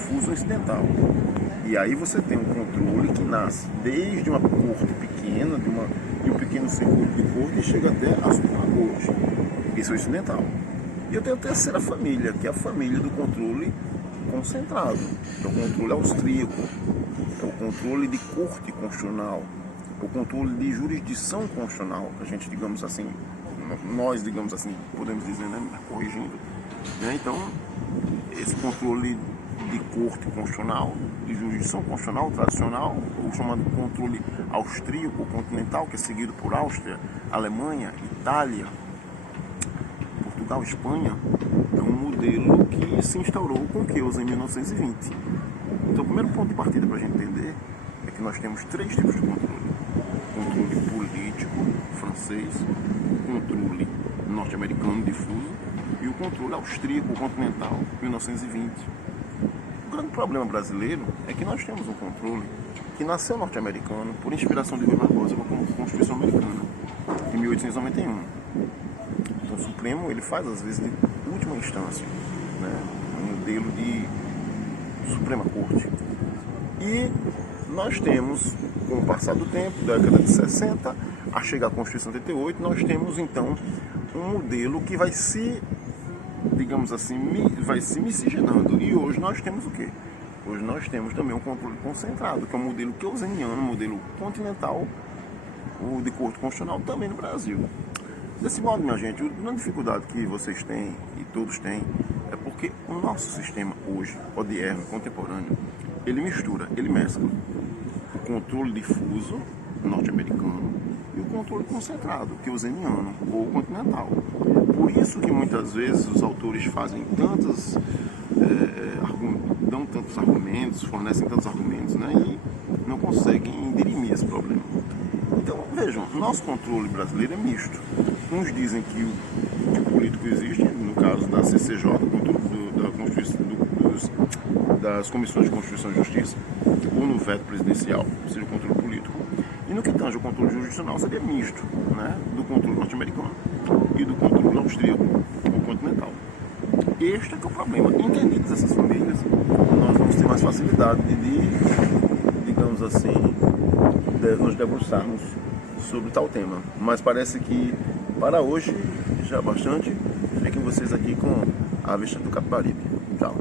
difuso ocidental. E aí você tem um controle que nasce desde uma corte pequena, de um pequeno circuito de corte, e chega até a Suprema Corte. Isso é ocidental. E eu tenho a terceira família, que é a família do controle concentrado. É o controle austríaco, é o controle de corte constitucional, é o controle de jurisdição constitucional, que a gente, digamos assim, nós, digamos assim, podemos dizer, né, corrigindo. Né? Então, esse controle de corte constitucional, de jurisdição constitucional tradicional, o chamado controle austríaco continental, que é seguido por Áustria, Alemanha, Itália, Portugal, Espanha, é um modelo que se instaurou com Keynes em 1920. Então, o primeiro ponto de partida para a gente entender é que nós temos três tipos de controle. O controle político francês, o controle norte-americano difuso e o controle austríaco continental, 1920. O grande problema brasileiro é que nós temos um controle que nasceu norte-americano por inspiração de Rui Barbosa com a Constituição Americana, em 1891. Então o Supremo ele faz às vezes de última instância, né, um modelo de Suprema Corte. E nós temos, com o passar do tempo, da década de 60, a chegar à Constituição de 88, nós temos então um modelo que vai se, digamos assim, vai se miscigenando. E hoje nós temos o quê? Hoje nós temos também um controle concentrado, que é um modelo keynesiano, um modelo continental, o de corte constitucional também no Brasil. Desse modo, minha gente, a grande dificuldade que vocês têm, e todos têm, é porque o nosso sistema hoje, odierno, contemporâneo, ele mistura, ele mescla o controle difuso norte-americano e o controle concentrado, keynesiano ou continental. Por isso que muitas vezes os autores fazem dão tantos argumentos, fornecem tantos argumentos, né, e não conseguem dirimir esse problema. Então, vejam, nosso controle brasileiro é misto. Uns dizem que o político existe, no caso da CCJ, das Comissões de Constituição e Justiça, ou no veto presidencial, ou seja, o controle político. E no que tange o controle jurisdicional seria misto, né, do controle norte-americano e do controle austríaco ou continental. Este é que é o problema. Entendidos essas famílias, nós vamos ter mais facilidade de, digamos assim, nos debruçarmos sobre tal tema. Mas parece que para hoje já é bastante. Fiquem vocês aqui com a vista do Capibaribe. Tchau.